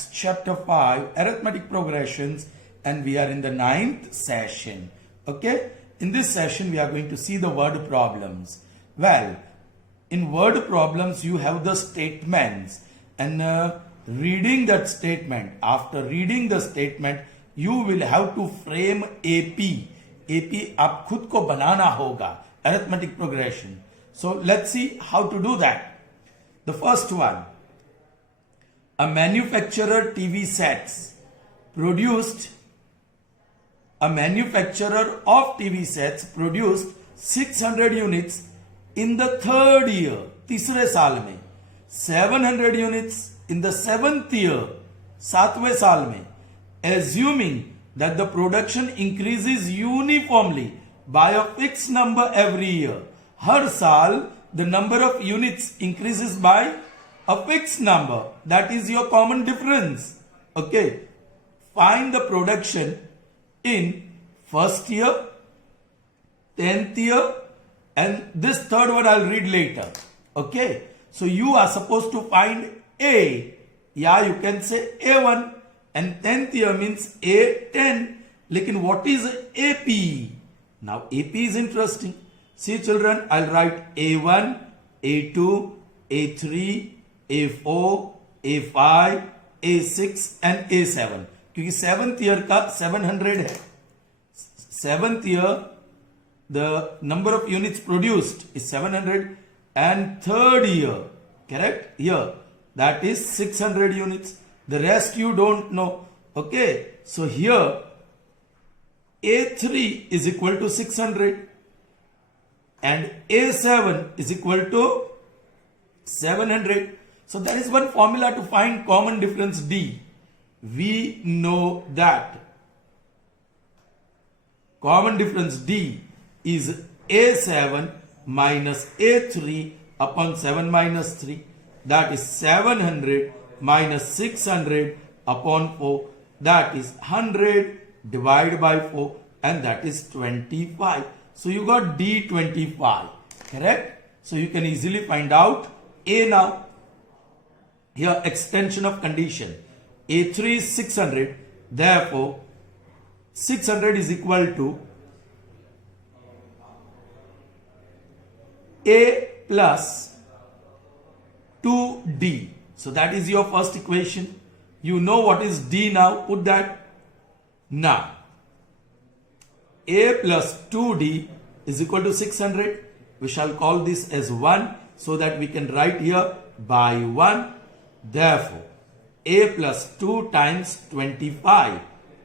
Maths Chapter 5 Arithmetic Progressions, and we are in the 9th session. Okay, in this session we are going to see the word problems. Well, in word problems you have the statements, and reading that statement, after reading the statement you will have to frame AP आप खुद को बनाना होगा, arithmetic progression. So let's see how to do that. The first one, a manufacturer TV sets produced 600 units in the third year, तीसरे साल में, 700 units in the seventh year, सातवें साल में, assuming that the production increases uniformly by a fixed number every year. हर साल the number of units increases by a fixed number. That is your common difference. Okay. Find the production in first year, 10th year, and this third one I'll read later. Okay. So you are supposed to find A. Yeah, you can say A1, and 10th year means A10. Lekin what is AP? Now AP is interesting. See children, I'll write A1, A2, A3, A4, A5, A6 and A7. क्योंकि 7th year का 700 है. 7th year the number of units produced is 700, and third year, correct, here that is 600 units. The rest you don't know. Okay, so here A3 is equal to 600 and A7 is equal to 700. So there is one formula to find common difference D. We know that common difference D is A7 minus A3 upon 7 minus 3. That is 700 minus 600 upon 4. That is 100 divided by 4, and that is 25. So you got D25, correct? So you can easily find out A now. Here extension of condition. A3 is 600, therefore 600 is equal to A plus 2D. So that is your first equation. You know what is D now, put that. Now, A plus 2D is equal to 600. We shall call this as 1 so that we can write here by 1. Therefore, A plus 2 times 25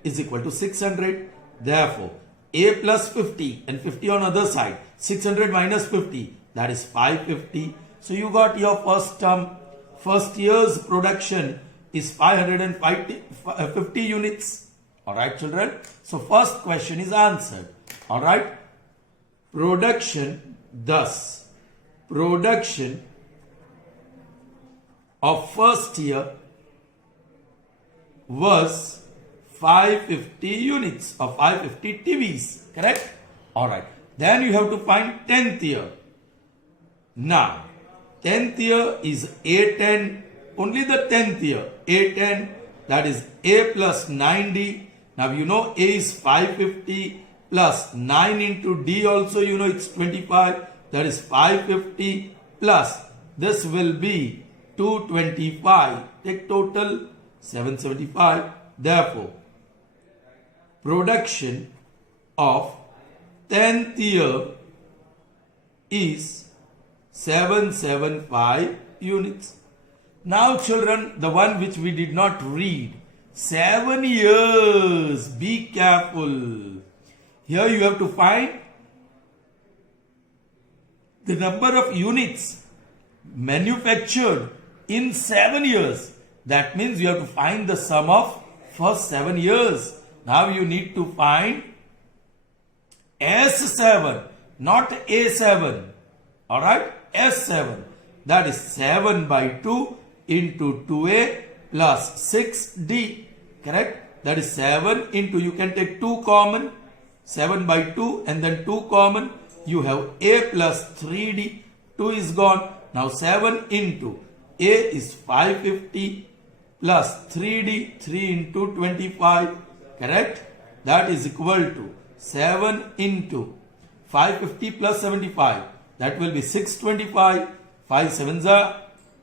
is equal to 600. Therefore, A plus 50 and 50 on other side. 600 minus 50, that is 550. So you got your first term. First year's production is 550 units. Alright children. So first question is answered. Alright. Production, thus production of first year was 550 units or 550 TVs. Correct? Alright. Then you have to find 10th year. Now 10th year is A10, only the 10th year, A10, that is A plus 9D. Now you know A is 550 plus 9 into D also, you know it's 25, that is 550 plus this will be 225, take total 775. Therefore, production of 10th year is 775 units. Now children, the one which we did not read, 7 years, be careful. Here you have to find the number of units manufactured in 7 years. That means you have to find the sum of first 7 years. Now you need to find S7, not A7. Alright, S7. That is 7 by 2 into 2A plus 6D. Correct? That is 7 into, you can take 2 common. 7 by 2 and then 2 common. You have A plus 3D. 2 is gone. Now 7 into A is 550 plus 3D, 3 into 25, correct? That is equal to 7 into 550 plus 75. That will be 625. 5 7s are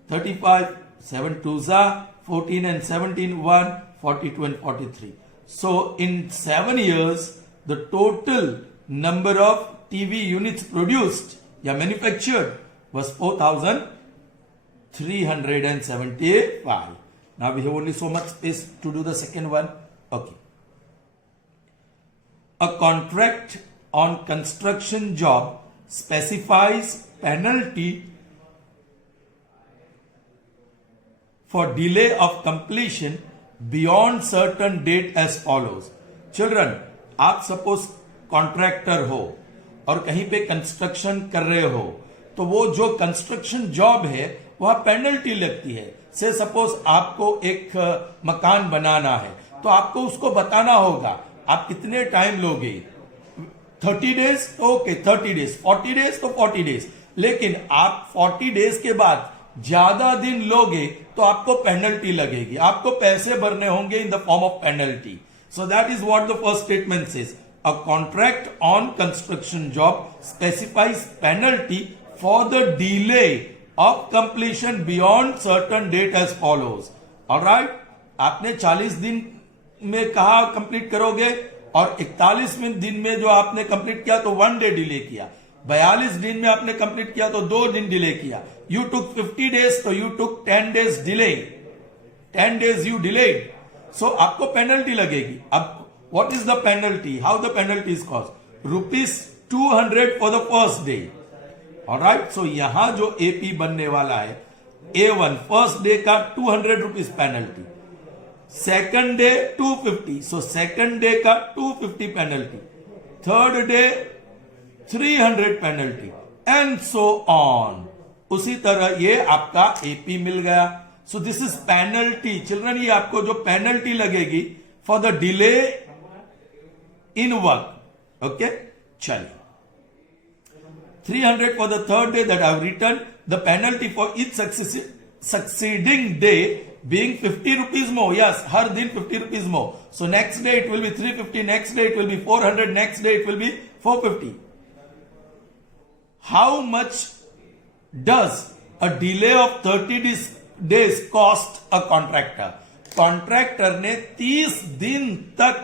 35. 7 2s are 14 and 17, 1, 42 and 43. So in 7 years, the total number of TV units produced या manufactured was 4,375. Now we have only so much space to do the second one. Okay. A contract on construction job specifies penalty for delay of completion beyond certain date as follows. Children, आप suppose contractor हो और कहीं पे construction कर रहे हो, तो वो जो कंस्ट्रक्शन जॉब है वह पेनल्टी लगती है. से सपोज आपको एक मकान बनाना है, तो आपको उसको बताना होगा आप कितने टाइम लोगे. 30 डेज तो ओके, 30 डेज, 40 डेज तो 40 डेज. लेकिन आप 40 डेज के बाद ज्यादा दिन लोगे तो आपको पेनल्टी लगेगी, आपको पैसे भरने होंगे in the form of penalty. So that is what the first statement says. A contract on construction job specifies penalty for the delay of completion beyond certain date as follows. Alright, आपने 40 दिन में कहा complete करोगे और 41 दिन में जो आपने कंप्लीट किया तो 1 डे डिले किया. 42 दिन में आपने कंप्लीट किया तो 2 दिन डिले किया. यू टुक 50 डेज तो you took 10 days delay. 10 days you delayed. So आपको पेनल्टी लगेगी. अब what is the penalty? How the penalty is cost? ₹200 for the first day. Alright, so यहां जो एपी बनने वाला है A1 फर्स्ट डे का ₹200 penalty, second day 250, so second day का 250 penalty, third day 300 penalty and so on. उसी तरह ये आपका एपी मिल गया. सो दिस इज पेनल्टी. चिल्ड्रन, ये आपको जो पेनल्टी लगेगी for the delay in work. Okay, चलिए. 300 for the third day that I have written. The penalty for each succeeding day being 50 rupees more. Yes, हर दिन 50 rupees more. So next day it will be 350, next day it will be 400, next day it will be 450. How much does a delay of 30 days cost a contractor? Contractor ने 30 दिन तक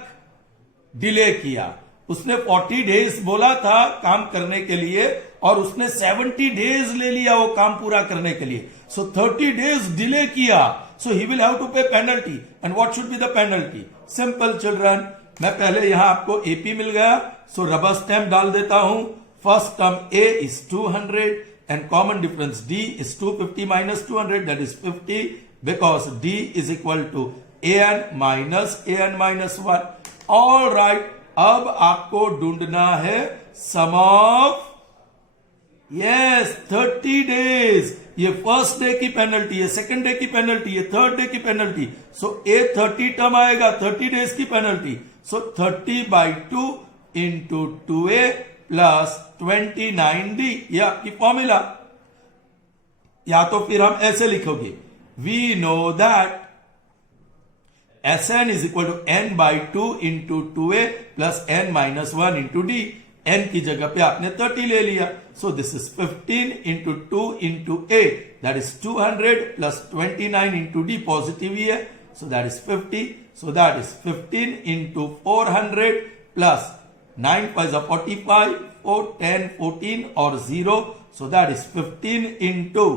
delay किया. उसने 40 days बोला था काम करने के लिए और उसने 70 डेज ले लिया वो काम पूरा करने के लिए. सो 30 डेज डिले किया. सो ही विल हैव टू पे penalty. And what should be the penalty? Simple children, मैं पहले यहां आपको एपी मिल गया, सो रबर स्टैम्प डाल देता हूं. First term a is 200 and common difference d is 250 minus 200, that is 50, because d is equal to an minus 1. All right, अब आपको ढूंढना है सम ऑफ 30 डेज. ये फर्स्ट डे की पेनल्टी, ये सेकंड डे की पेनल्टी, ये थर्ड डे की पेनल्टी. सो ए 30 टर्म आएगा, 30 डेज की पेनल्टी. सो 30/2 इंटू 2a प्लस 29d. ये आपकी फॉर्मूला. या तो फिर हम ऐसे लिखोगे, we know that Sn is equal to n/2 into 2a plus n minus 1 into d. n की जगह पे आपने 30 ले लिया. So this is 15 into 2 into a, that is 200 plus 29 into d, positive ही है, so that is 50. So that is 15 into 400 plus 9 5 45, 4 10 14 or 0. So that is 15 into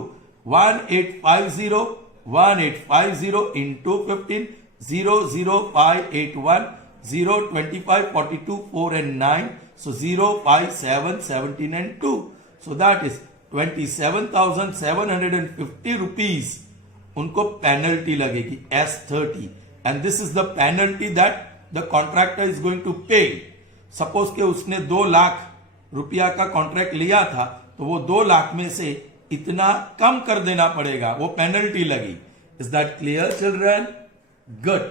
1850 into 15. 0 0 5 8 1 0 25 42 4 and 9. So 0 5 7 17 and 2. So that is 27,750 rupees. उनको penalty लगेगी S30, and this is the penalty that the contractor is going to pay. Suppose के उसने 2 लाख रुपया का contract लिया था, तो वो 2 लाख में से इतना कम कर देना पड़ेगा, वो पेनल्टी लगी. Is that clear children? Good.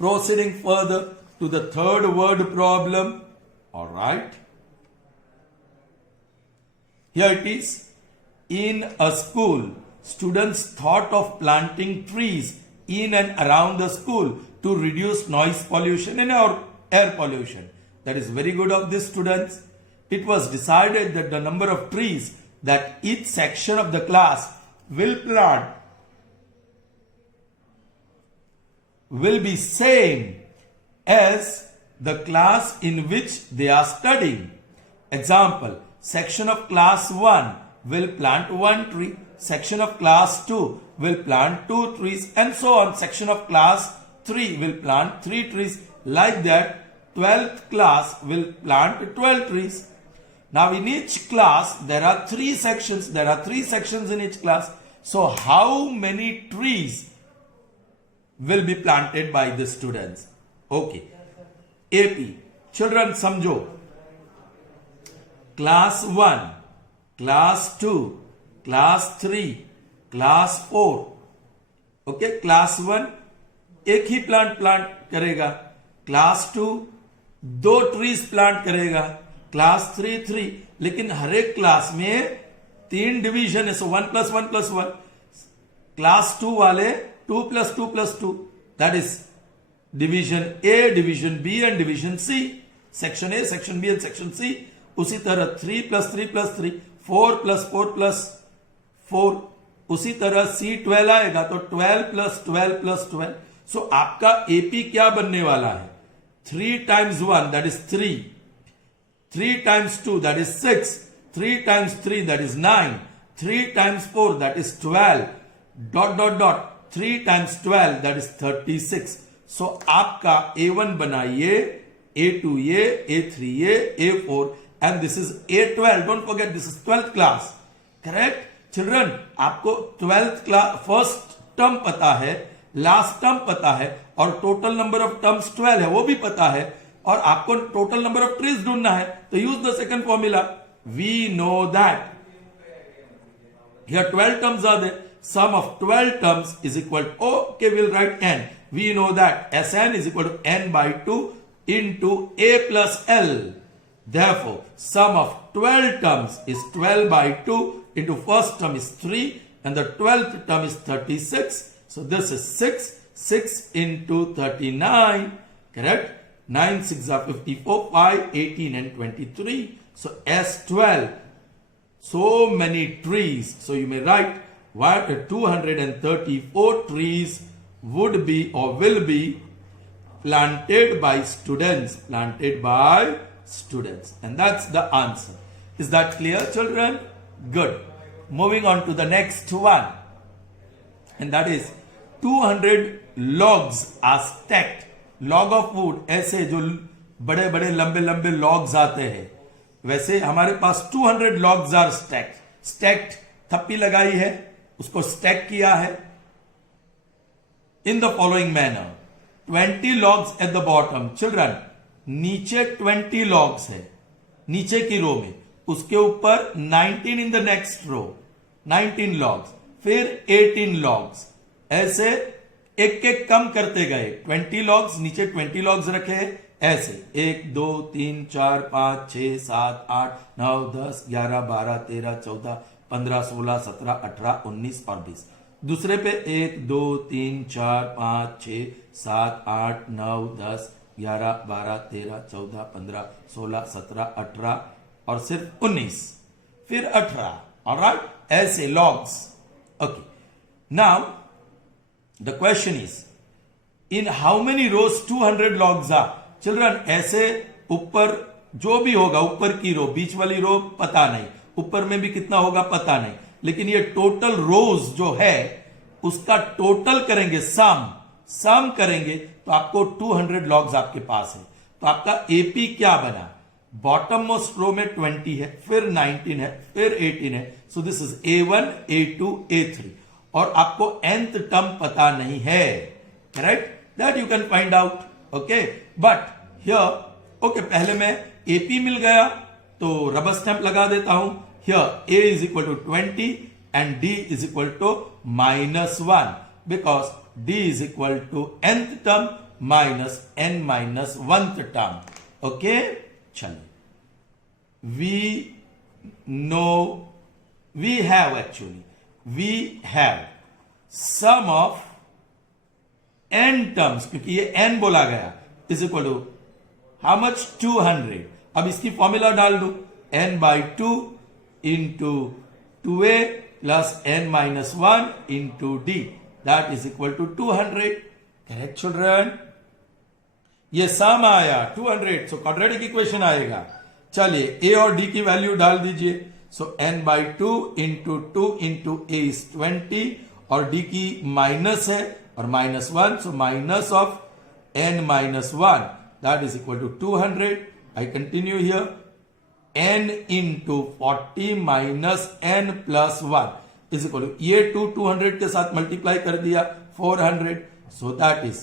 Proceeding further to the third word problem. All right. Here it is. In a school, students thought of planting trees in and around the school to reduce noise pollution and air pollution. That is very good of these students. It was decided that the number of trees that each section of the class will plant will be same as the class in which they are studying. Example, section of class 1 will plant 1 tree, section of class 2 will plant 2 trees, and so on. Section of class 3 will plant 3 trees. Like that, 12th class will plant 12 trees. Now in each class there are 3 sections. There are 3 sections in each class. So how many trees will be planted by the students? Okay. AP. Children समझो. Class 1, class 2, class 3, class 4. Okay. Class 1 एक ही plant करेगा. Class 2 2 trees plant करेगा. Class 3 लेकिन हर एक class में 3 division है. सो 1 + 1 + 1. Class 2 वाले 2 + 2 + 2, that is division A, division B and division C. Section A, section B and section C. उसी तरह 3 + 3 + 3, 4 + 4 + 4. उसी तरह C12 आएगा तो 12 + 12 + 12. सो आपका एपी क्या बनने वाला है? 3 × 1 that is 3, 3 × 2 that is 6, 3 × 3 that is 9, 3 × 4 that is 12, ... 3 × 12 that is 36. सो आपका A1 बनाइए, A2 ये, A3 ये, A4 and this is A12. Don't forget this is 12th class. Correct children? आपको 12th क्लास फर्स्ट टर्म पता है, लास्ट टर्म पता है, और टोटल नंबर ऑफ टर्म्स 12 है वो भी पता है, और आपको टोटल नंबर ऑफ ट्रीज ढूंढना है. तो use the second formula. We know that here 12 terms are there. Sum of 12 terms is equal to, okay, we'll write n. We know that Sn is equal to n by 2 into a plus l. Therefore, sum of 12 terms is 12 by 2 into first term is 3 and the 12th term is 36. So this is 6 into 39, correct? 9 6 are 54, 5, 18 and 23. So S12, so many trees. So you may write what 234 trees would be or will be planted by students. Planted by students. And that's the answer. Is that clear, children? Good. Moving on to the next one. And that is 200 logs are stacked. Log of wood, ऐसे जो बड़े बड़े लंबे लंबे logs आते हैं, वैसे हमारे पास 200 logs are stacked. Stacked थप्पी लगाई है, उसको stack किया है in the following manner. 20 logs at the bottom. Children, नीचे 20 logs है नीचे की रो में, उसके ऊपर 19 in the next row, 19 logs, फिर 18 logs. ऐसे एक एक कम करते गए. 20 logs नीचे 20 logs रखे ऐसे 1 2 3 4 5 6 7 8 9 10 11 12 13 14 15 16 17 18 19 और 20. दूसरे पे 1 2 3 4 5 6 7 8 9 10 11 12 13 14 15 16 17 18 और सिर्फ 19, फिर 18. ऑलराइट, ऐसे logs. Okay, now the question is in how many rows 200 logs are. Children, ऐसे ऊपर जो भी होगा, ऊपर की रो, बीच वाली रो पता नहीं, ऊपर में भी कितना होगा पता नहीं, लेकिन ये टोटल रोज जो है उसका टोटल करेंगे, सम करेंगे तो आपको 200 लॉग्स आपके पास है. तो आपका एपी क्या बना? बॉटम मोस्ट रो में 20 है, फिर 19 है, फिर 18 है. सो this is A1, A2, A3. और आपको nth टर्म पता नहीं है. Correct? That you can find out. Okay, but here okay, पहले मैं एपी मिल गया तो रबर स्टैंप लगा देता हूं. Here A is equal to 20 and D is equal to -1 because D is equal to nth term minus n minus 1th term. Okay, चलिए, we have actually we have sum of n terms, क्योंकि ये n बोला गया, is equal to how much 200। अब इसकी formula डाल दू, n by 2 into 2a plus n minus 1 into d, that is equal to 200। Correct children, ये sum आया 200, सो क्वाड्रेटिक इक्वेशन आएगा। चलिए a और d की वैल्यू डाल दीजिए, so n by 2 into 2 into a is 20, और d की माइनस है और minus 1, so minus of n minus 1 that is equal to 200। I continue here, n into 40 minus n plus 1 is equal to, ये 200 के साथ multiply कर दिया 400, so that is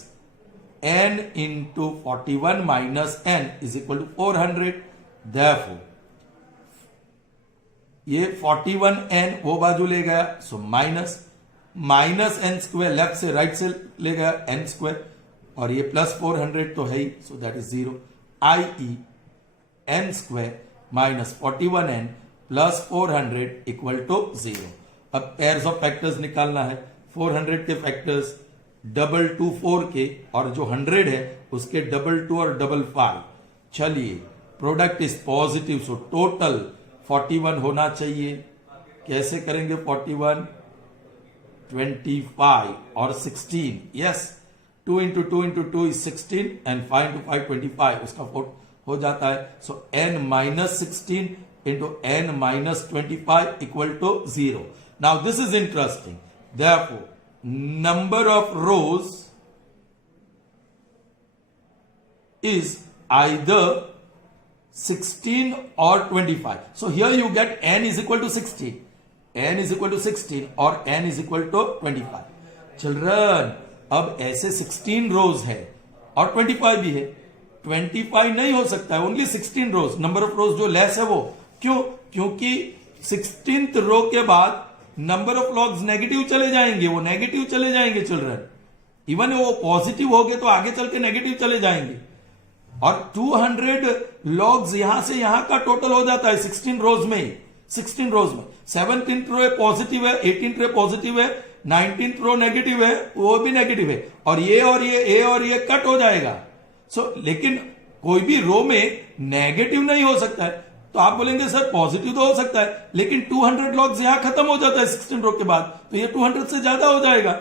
n into 41 minus n is equal to 400। Therefore ये 41n वो बाजू ले गया, so minus n square left से राइट से ले गया n स्क्वायर, और ये प्लस 400 तो है ही, so that is 0, i.e. n square minus 41n plus 400 equal to 0। अब पेयर्स ऑफ फैक्टर्स निकालना है, 400 के फैक्टर्स डबल 2 4 के, और जो 100 है उसके डबल 2 और डबल 5। चलिए, product is positive, so total 41 होना चाहिए। कैसे करेंगे 41? 25 और 16, yes, 2 into 2 into 2 is 16 and 5 into 5 25, उसका 4 हो जाता है। So n minus 16 into n minus 25 equal to 0। Now this is interesting, therefore number of rows is either 16 or 25. So here you get n is equal to 16. n is equal to 16 or n is equal to 25. Children, अब ऐसे 16 रोज है और 25 भी है। 25 नहीं हो सकता है, only 16 rows, number of rows जो लेस है वो। क्यों? क्योंकि 16th रो के बाद नंबर ऑफ लॉग्स नेगेटिव चले जाएंगे, वो नेगेटिव चले जाएंगे चिल्ड्रन। इवन वो पॉजिटिव हो गए तो आगे चल के नेगेटिव चले जाएंगे। और 200 लॉग्स यहां से यहां का टोटल हो जाता है 16 रोज में ही, 16 रोज में। 17th रो पॉजिटिव है, 18th रो पॉजिटिव है, 19th रो नेगेटिव है, वो भी नेगेटिव है, और ये कट हो जाएगा। लेकिन कोई भी रो में नेगेटिव नहीं हो सकता है। तो आप बोलेंगे सर पॉजिटिव तो हो सकता है, लेकिन 200 लॉग्स यहां खत्म हो जाता है 16 रो के बाद, तो ये 200 से ज्यादा हो जाएगा।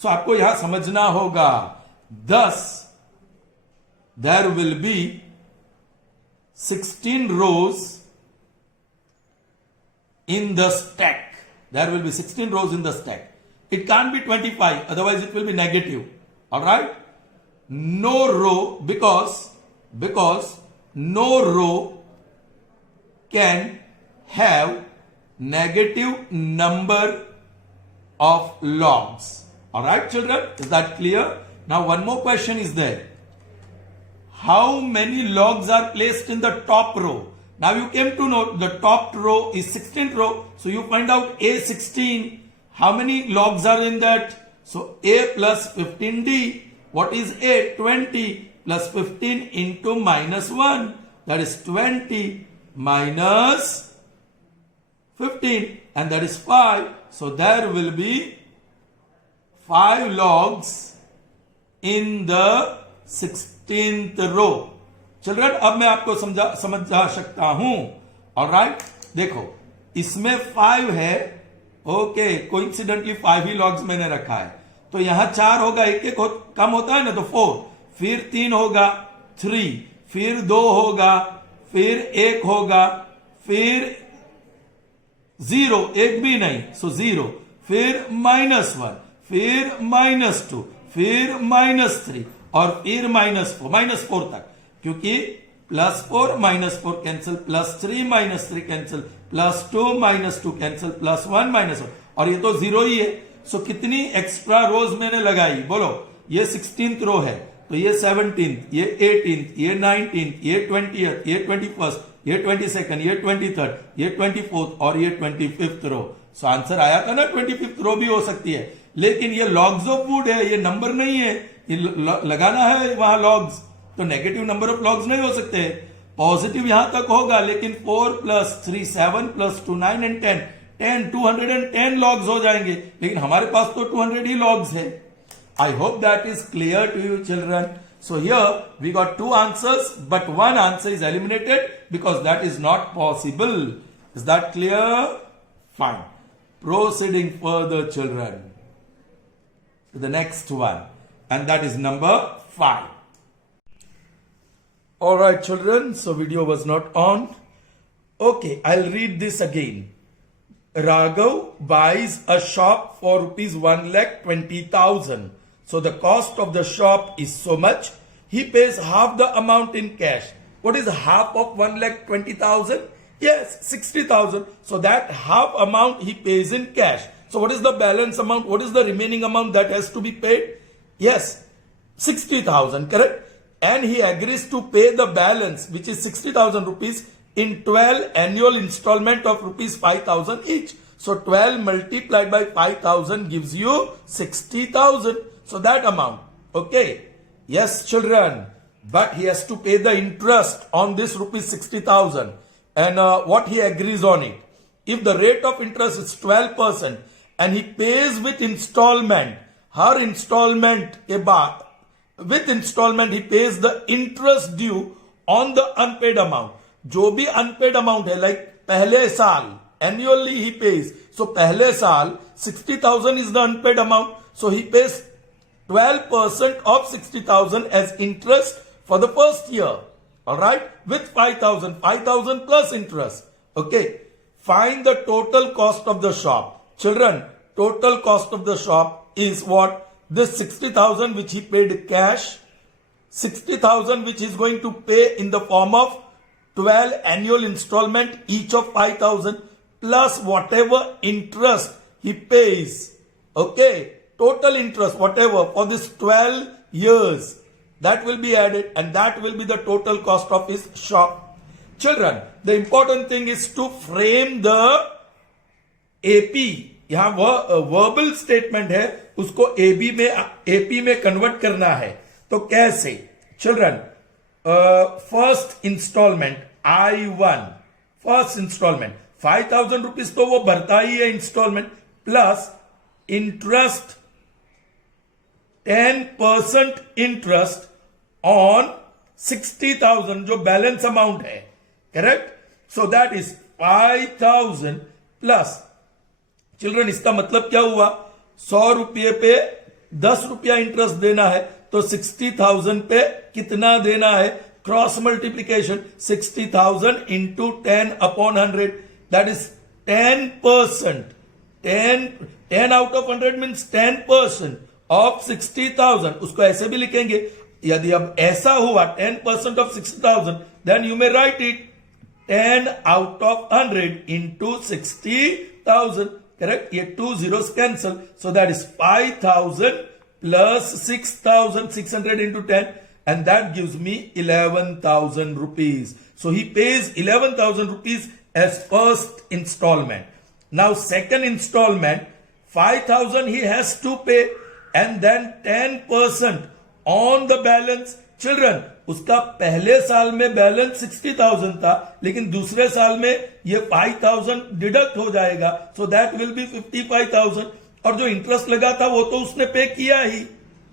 सो आपको यहां समझना होगा, thus there will be 16 rows in the stack. There will be 16 rows in the stack. It can't be 25, otherwise it will be negative. All right? No row, because no row can have negative number of logs. All right, children? Is that clear? Now one more question is there. How many logs are placed in the top row? Now you came to know the top row is 16th row. So you find out A16. How many logs are in that? So A plus 15D. What is A? 20 plus 15 into minus 1. That is 20 minus 15. And that is 5. So there will be 5 logs in the 16th row. Children, अब मैं आपको समझा सकता हूं। Alright, देखो इसमें 5 है, okay, coincidentally 5 ही logs मैंने रखा है, तो यहां 4 होगा, एक कम होता है ना, तो 4, फिर 3 होगा 3, फिर 2 होगा, फिर 1 होगा, फिर 0, एक भी नहीं, सो 0, फिर -1, फिर -2, फिर -3 और फिर -4 तक, क्योंकि +4 -4 कैंसिल, +3 -3 कैंसिल, +2 -2 कैंसिल, +1 -1, और ये तो 0 ही है। सो कितनी एक्स्ट्रा रोज मैंने लगाई बोलो? ये 16th रो है, तो ये 17th, ये 18th, ये 19th, ये 20th, ये 21st, ये 22nd, ये 23rd, ये 24th और ये 25th रो। सो आंसर आया था ना, 25th रो भी हो सकती है, लेकिन ये लॉग्स ऑफ वुड है, ये नंबर नहीं है, ये लगाना है वहां लॉग्स, तो नेगेटिव नंबर ऑफ लॉग्स नहीं हो सकते। पॉजिटिव यहां तक होगा, लेकिन 4 + 3 7 + 2 9 and 10 210 लॉग्स हो जाएंगे, लेकिन हमारे पास तो 200 ही लॉग्स है. I hope that is clear to you, children. So here we got two answers, but one answer is eliminated because that is not possible. Is that clear? Fine. Proceeding further, children, to the next one, and that is number 5. Alright, children, so video was not on. Okay, I'll read this again. Raghav buys a shop for rupees 1,20,000. So the cost of the shop is so much. He pays half the amount in cash. What is half of 1,20,000? Yes, 60,000. So that half amount he pays in cash. So what is the balance amount? What is the remaining amount that has to be paid? Yes, 60,000, correct? And he agrees to pay the balance, which is 60,000 rupees, in 12 annual installment of rupees 5,000 each. So 12 multiplied by 5,000 gives you 60,000. So that amount. Okay. Yes, children. But he has to pay the interest on this rupees 60,000. And what he agrees on it. If the rate of interest is 12% and he pays with installment, her installment ke baad, with installment he pays the interest due on the unpaid amount. जो भी unpaid amount है, like पहले साल annually ही page, सो पहले साल 60,000 is the unpaid amount, so he pays 12% of 60,000 as interest for the first year. Alright, with 5,000 plus interest. Okay, find the total cost of the shop. Children, total cost of the shop is what? This 60,000 which he paid cash, 60,000 which he is going to pay in the form of 12 annual installment each of 5,000 plus whatever interest he pays. Okay, total interest whatever for this 12 years, that will be added and that will be the total cost of his shop. Children, the important thing is to frame the AP. यहां verbal statement है, उसको AP में convert करना है. तो कैसे? Children, first installment I1, first installment 5,000 rupees तो वो भरता ही है installment, plus interest 10% interest on 60,000 जो बैलेंस अमाउंट है, correct? So that is 5,000 plus. Children, इसका मतलब क्या हुआ? 100 रुपये पे 10 रुपया इंटरेस्ट देना है, तो 60,000 पे कितना देना है? Cross multiplication 60,000 into 10 upon 100, that is 10%. 10 out of 100 means 10% of 60,000. उसको ऐसे भी लिखेंगे, यदि अब ऐसा हुआ 10% of 60,000, then you may write it 10 out of 100 into 60,000. Correct? ये 2 zeros cancel. So that is 5,000 plus 6,600 into 10, and that gives me 11,000 rupees. So he pays 11,000 rupees as first installment. Now second installment, 5,000 he has to pay, and then 10% on the balance. Children, उसका पहले साल में balance 60,000 था, लेकिन दूसरे साल में ये 5,000 डिडक्ट हो जाएगा, सो दैट विल बी 55,000. और जो इंटरेस्ट लगा था वो तो उसने पे किया ही,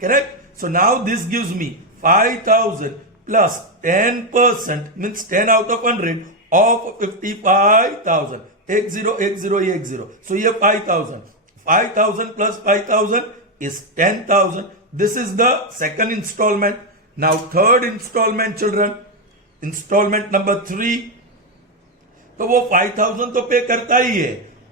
correct? So now this gives me 5,000 plus 10% means 10 out of 100 of 55,000. 1 0 1 0 1 0. So ये 5,000 plus 5,000 is 10,000. This is the second installment. Now third installment, children, installment number 3. तो वो 5,000 तो पे करता ही है,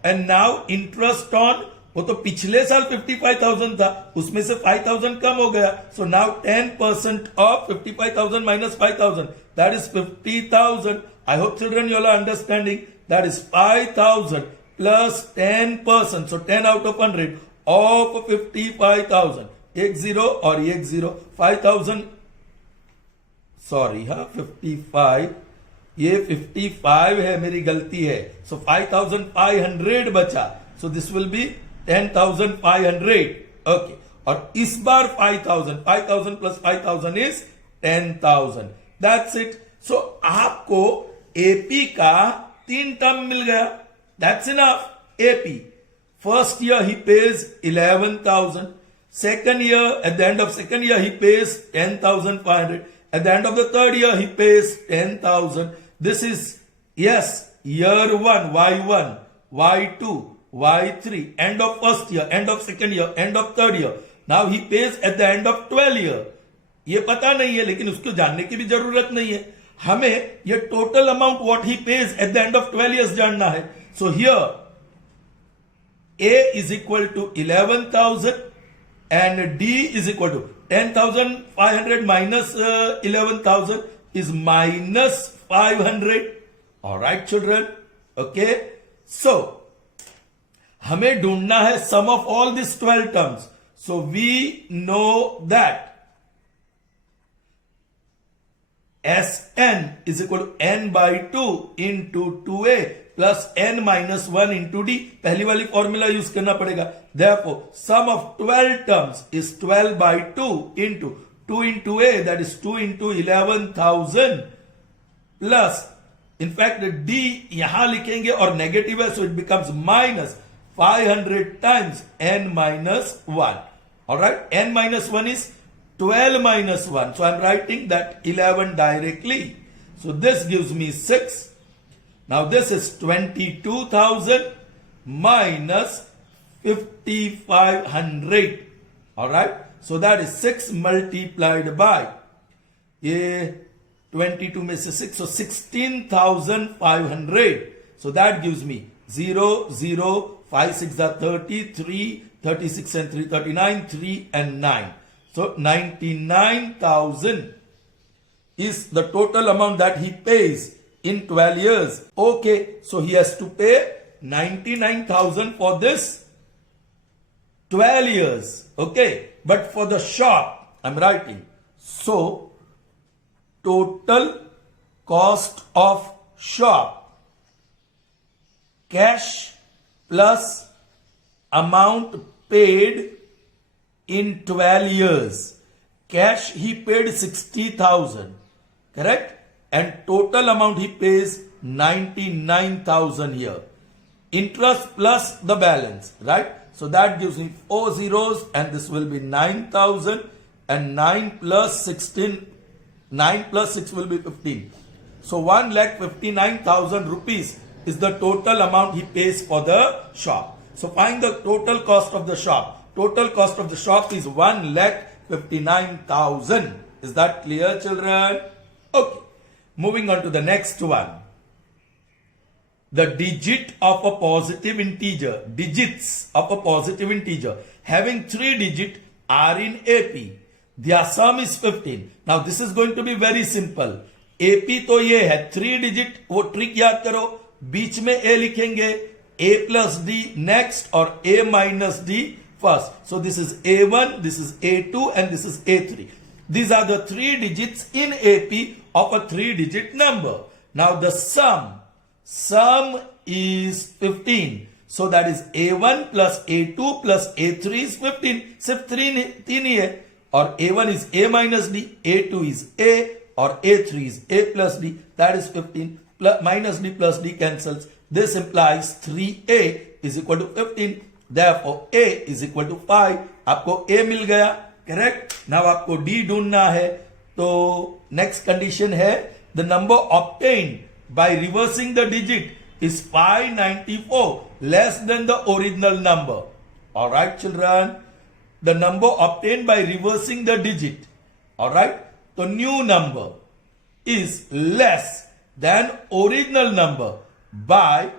and now interest on, वो तो पिछले साल 55,000 था, उसमें से 5,000 कम हो गया. So now 10% of 55,000 minus 5,000, that is 50,000. I hope children you all are understanding. That is 5,000 plus 10%, so 10 out of 100 of 55,000. 1 0 और 1 0, 5,000. सॉरी, हाँ 55, ये 55 है, मेरी गलती है. सो 5,500 बचा, so this will be 10,500. Okay, और इस बार 5,000 plus 5,000 is 10,000. That's it. So आपको एपी का 3 टर्म मिल गया. That's enough. AP. First year he pays 11,000. Second year, at the end of second year, he pays 10,500. At the end of the third year, he pays 10,000. This is, yes, year 1, Y1, Y2, Y3, end of first year, end of second year, end of third year. Now he pays at the end of 12 year. ये पता नहीं है, लेकिन उसको जानने की भी जरूरत नहीं है. हमें ये total amount what he page at the end of 12 years जानना है. So here A is equal to 11,000 and D is equal to 10,500 minus 11,000 is minus 500. All right, children. Okay. So हमें ढूंढना है sum of all these 12 terms. So we know that Sn is equal to n by 2 into 2a plus n minus 1 into d. पहली वाली formula use करना पड़ेगा. Therefore, sum of 12 terms is 12 by 2 into 2 into a, that is 2 into 11,000 plus, in fact d यहां लिखेंगे और negative है, so it becomes minus 500 times n minus 1. Alright, n minus 1 is 12 minus 1. So I'm writing that 11 directly. So this gives me 6. Now this is 22,000 minus 5,500. Alright, so that is 6 multiplied by, ये 22 में से 6, so 16,500. So that gives me 0, 0, 5, 6 are 30, 3, 36 and 3, 39, 3 and 9. So 99,000 is the total amount that he pays in 12 years. Okay, so he has to pay 99,000 for this 12 years. Okay, but for the shop, I'm writing. So total cost of shop, cash plus amount paid in 12 years. Cash he paid 60,000, correct? And total amount he pays 99,000 here. Interest plus the balance, right? So that gives me 4 zeros and this will be 9,000 and 9 plus 16, 9 plus 6 will be 15. So 1,59,000 rupees is the total amount he pays for the shop. So find the total cost of the shop. Total cost of the shop is 1,59,000. Is that clear, children? Okay. Moving on to the next one. The digit of a positive integer, digits of a positive integer having 3 digits are in AP. Their sum is 15. Now this is going to be very simple. AP तो ये है 3 digit, वो trick याद करो, बीच में A लिखेंगे, A plus D next or A minus D first. So this is A1, this is A2 and this is A3. These are the 3 digits in AP of a 3-digit number. Now the sum is 15. So that is A1 plus A2 plus A3 is 15. सिर्फ 3 ही है. और A1 is A minus D, A2 is A or A3 is A plus D. That is 15. Plus, minus D plus D cancels. This implies 3A is equal to 15. Therefore, A is equal to 5. आपको A मिल गया, correct? Now आपको D ढूंढना है. तो next condition है the number obtained by reversing the digit is 594 less than the original number. All right, children. The number obtained by reversing the digit. All right. The new number is less than original number by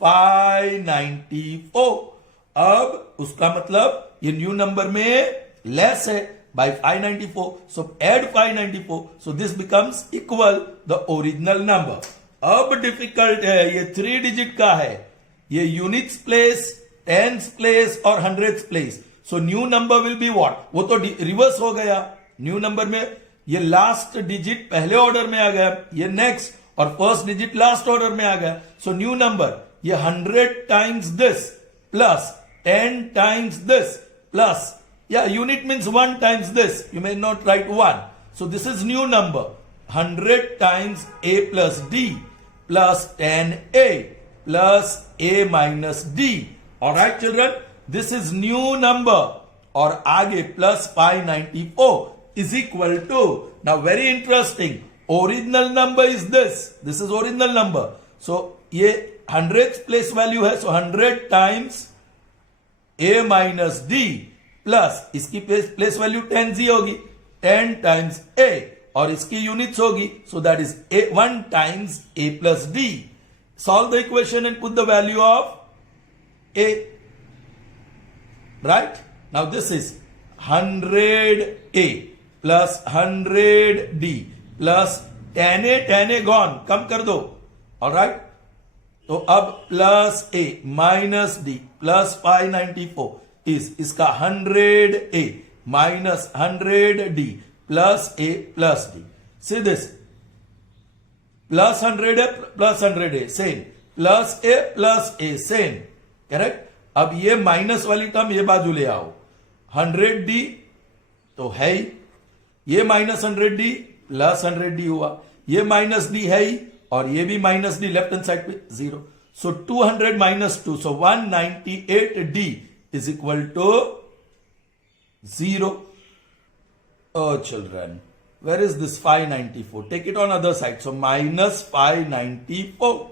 594. अब उसका मतलब ये new number में less है by 594. So add 594. So this becomes equal the original number. अब difficult है, ये 3 digit का है, ये यूनिट्स प्लेस, टेंस प्लेस और hundreds place. So new number will be what? वो तो रिवर्स हो गया. न्यू नंबर में ये लास्ट डिजिट पहले ऑर्डर में आ गया, ये नेक्स्ट, और फर्स्ट डिजिट लास्ट ऑर्डर में आ गया. सो न्यू नंबर ये 100 times this plus 10 times this plus, या unit means 1 times this, you may not write 1. So this is new number 100 times A plus D plus 10A plus a minus d. All right, children, this is new number. और आगे plus 594 is equal to, now very interesting, original number is this is original number. So ये 100th place value है, so 100 times a minus d plus इसकी place value 10z होगी, 10 times a, और इसकी units होगी, so that is a 1 times a plus d. Solve the equation and put the value of a. Right? Now this is 100a plus 100d plus 10a gone, कम कर दो. Alright? तो अब plus a minus d plus 594 is इसका 100a minus 100d plus a plus d. See this. Plus 100a plus 100a same. Plus a same. Correct? अब ये minus वाली term ये बाजू ले आओ. 100d तो है ही, ये माइनस 100d प्लस 100d हुआ, ये माइनस d है ही, और ये भी minus d left hand side पे 0. So 200 minus 2, so 198d is equal to 0. Oh children, where is this 594? Take it on other side. So minus 594.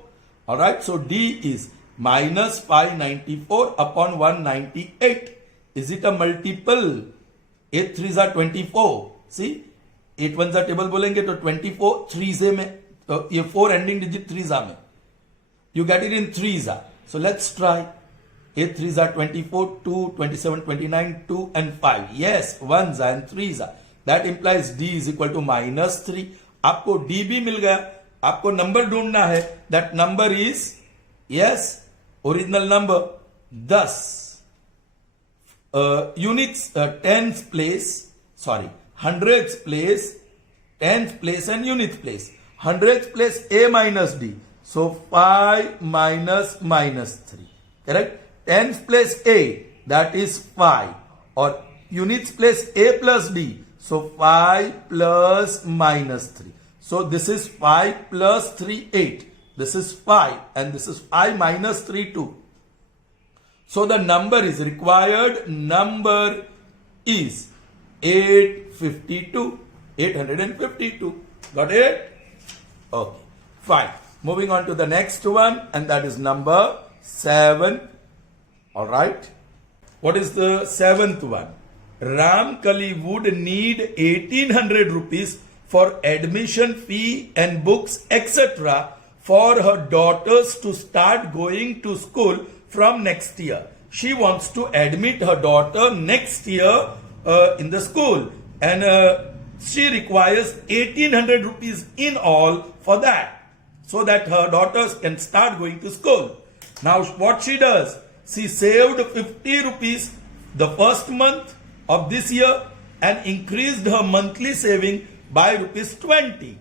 All right. So d is minus 594 upon 198. Is it a multiple? 8 3s are 24. See, 8 1s are table बोलेंगे तो 24 3s में, तो ये 4 ending digit 3s में. You get it in 3s. So let's try. 8 3s are 24, 2, 27, 29, 2 and 5. Yes, 1s and 3s. That implies d is equal to minus 3. आपको d भी मिल गया. आपको नंबर ढूंढना है. That number is, yes, original number 10. Units, 10th place, sorry, 100th place, 10th place and units place. 100th place a minus d. So 5 minus minus 3. Correct? 10th place a, that is 5. Or units place a plus d. So 5 plus minus 3. So this is 5 plus 3, 8. This is 5 and this is 5 minus 3, 2. So the number is required. Number is 852. 852. Got it? Okay. Fine. Moving on to the next one, and that is number 7. All right. What is the 7th one? Ramkali would need 1800 rupees for admission fee and books etc. for her daughters to start going to school from next year. She wants to admit her daughter next year in the school, and she requires 1800 rupees in all for that, so that her daughters can start going to school. Now what she does, she saved 50 rupees the first month of this year and increased her monthly saving by rupees 20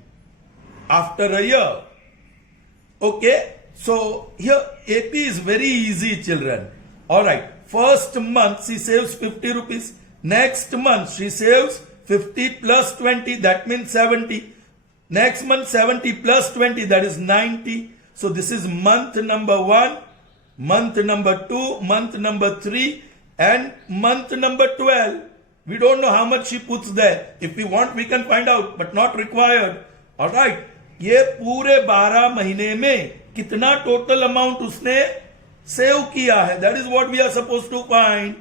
after a year. Okay, so here AP is very easy, children. All right, first month she saves 50 rupees. Next month she saves 50 plus 20, that means 70. Next month 70 plus 20, that is 90. So this is month number 1, month number 2, month number 3, and month number 12. We don't know how much she puts there. If we want, we can find out, but not required. All right. ये पूरे 12 महीने में कितना total amount उसने save किया है, that is what we are supposed to find.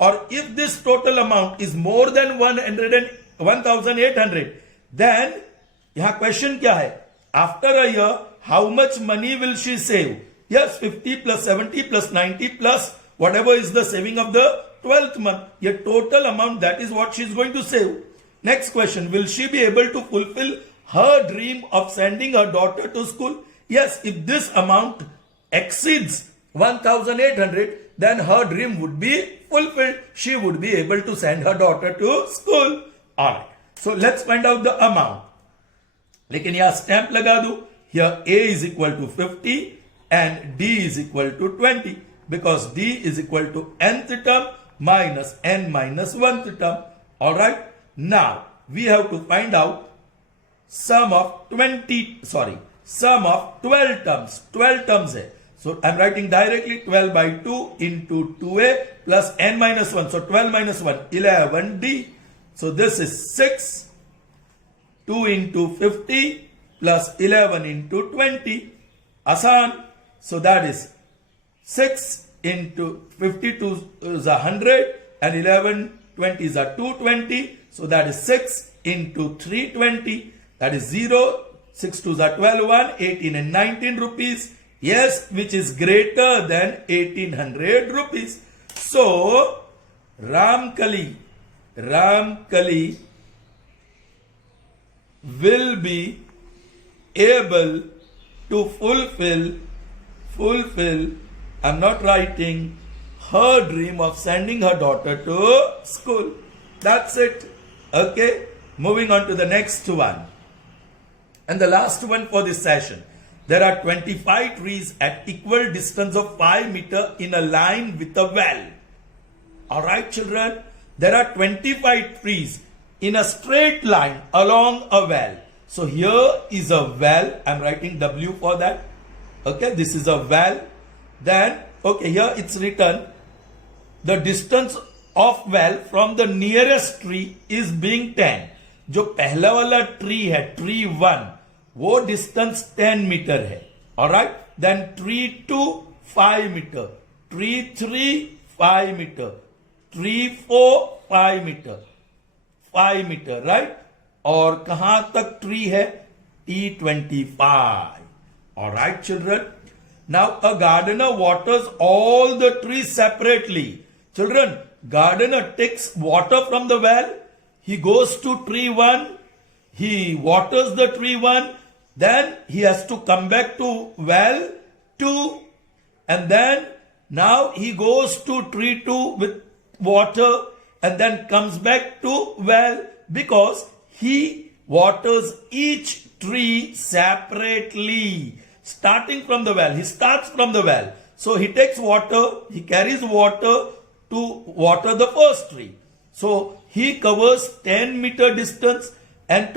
और if this total amount is more than 1,800, then यहाँ क्वेश्चन क्या है? After a year, how much money will she save? Yes, 50 plus 70 plus 90 plus whatever is the saving of the 12th month. Your total amount, that is what she is going to save. Next question, will she be able to fulfill her dream of sending her daughter to school? Yes, if this amount exceeds 1,800, then her dream would be fulfilled. She would be able to send her daughter to school. Alright, so let's find out the amount. लेकिन यहाँ stamp लगा दो. Here A is equal to 50 and D is equal to 20, because D is equal to nth term minus n minus 1th term. Alright, now we have to find out sum of 12 terms. 12 terms है. So I'm writing directly 12 by 2 into 2a plus n minus 1. So 12 minus 1, 11d. So this is 6. 2 into 50 plus 11 into 20. Asan. So that is 6 into 52 is 100 and 11 20 is a 220. So that is 6 into 320. That is 0. 6 2s are 12, 1, 18 and 19 rupees. Yes, which is greater than 1800 rupees. So, Ramkali will be able to fulfill, I'm not writing, her dream of sending her daughter to school. That's it. Okay, moving on to the next one. And the last one for this session. There are 25 trees at equal distance of 5 meters in a line with a well. Alright children, there are 25 trees in a straight line along a well. So here is a well, I'm writing W for that. Okay, this is a well. Then, okay, here it's written, the distance of well from the nearest tree is being 10. जो पहला वाला tree है, tree 1, वो distance 10 metre है. Alright, then tree 2 5 metre, tree 3 5 metre, tree 4 5 metre, 5 metre, right. और कहां तक tree है? T25. Alright children, now a gardener waters all the trees separately. Children, gardener takes water from the well. He goes to tree 1, he waters the tree 1, then he has to come back to well 2, and then now he goes to tree 2 with water and then comes back to well, because he waters each tree separately. Starting from the well, he starts from the well. So he takes water, he carries water to water the first tree. So he covers 10 meter distance and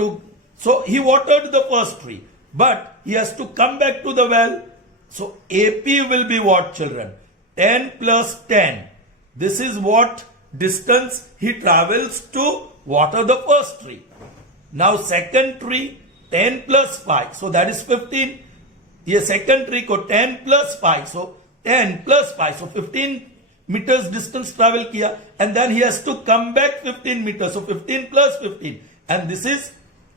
so he watered the first tree, but he has to come back to the well. So AP will be what, children? 10 plus 10. This is what distance he travels to water the first tree. Now second tree, 10 plus 5. So that is 15. ये second tree को 10 plus 5. So 10 plus 5. So 15 meters distance travel किया, and then he has to come back 15 meters. So 15 plus 15. And this is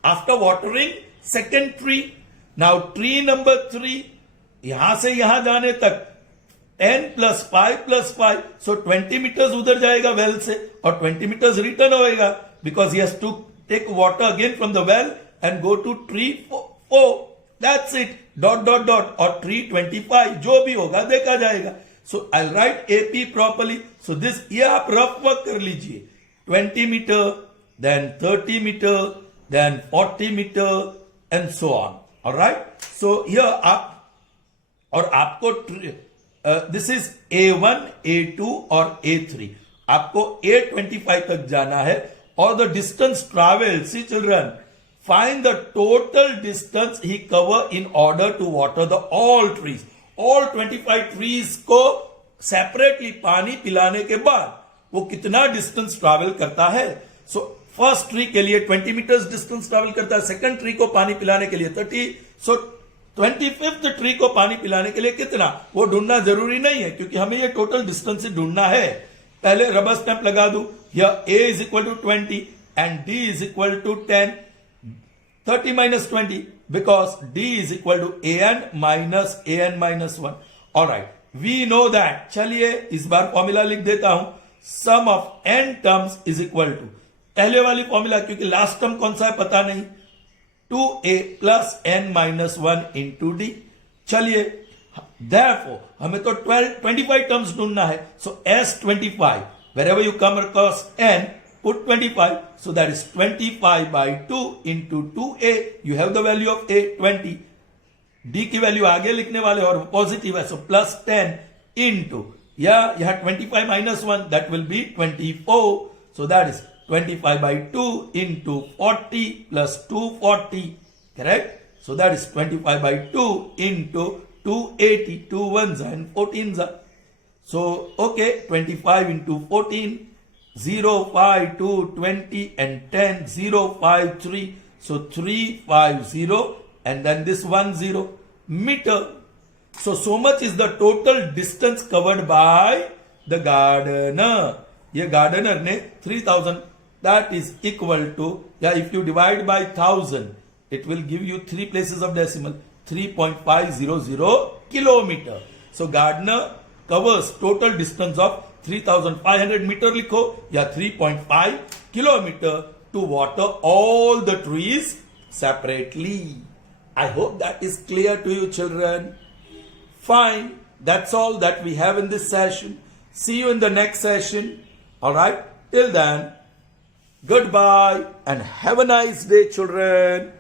after watering second tree. Now tree number 3, यहां से यहां जाने तक 10 plus 5 plus 5. So 20 meters उधर जाएगा well से, और 20 meters return होएगा, because he has to take water again from the well and go to tree 4. That's it. Dot dot dot, और tree 25 जो भी होगा देखा जाएगा. So I'll write AP properly. So this, ये आप rough work कर लीजिए. 20 meter, then 30 meter, then 40 meter, and so on. Alright? So here आप, और आपको this is A1, A2 और A3. आपको A25 तक जाना है, और the distance traveled, see children, find the total distance he cover in order to water the all trees. All 25 trees को सेपरेटली पानी पिलाने के बाद वो कितना डिस्टेंस ट्रैवल करता है. सो फर्स्ट ट्री के लिए 20 मीटर्स डिस्टेंस ट्रैवल करता है, सेकंड ट्री को पानी पिलाने के लिए 30. सो 25th ट्री को पानी पिलाने के लिए कितना, वो ढूंढना जरूरी नहीं है, क्योंकि हमें ये टोटल डिस्टेंस ही ढूंढना है. पहले रबर स्टैंप लगा दूं, यह A is equal to 20 and D is equal to 10. 30 minus 20, because D is equal to AN minus 1. Alright, we know that. चलिए इस बार फॉर्मूला लिख देता हूं. Sum of n terms is equal to, पहले वाली फॉर्मूला, क्योंकि लास्ट टर्म कौन सा है पता नहीं, 2a plus n minus 1 into D. चलिए, therefore हमें तो 25 टर्म्स ढूंढना है. So S25, wherever you come across n, put 25. So that is 25 by 2 into 2a. You have the value of a 20. D की वैल्यू आगे लिखने वाले और पॉजिटिव है, so plus 10 into, यहाँ 25 minus 1, that will be 24. So that is 25 by 2 into 40 plus 240. Correct? So that is 25 by 2 into 280, 2 ones and 14s are. So, okay, 25 into 14, 0, 5, 2, 20 and 10, 0, 5, 3. So 350 and then this 10 meter. So much is the total distance covered by the gardener. ये gardener ने 3000, that is equal to, if you divide by 1000, it will give you 3 places of decimal, 3.500 kilometer. So gardener covers total distance of 3500 meter लिखो या 3.5 kilometer to water all the trees separately. I hope that is clear to you, children. Fine. That's all that we have in this session. See you in the next session. Alright? Till then, goodbye and have a nice day, children.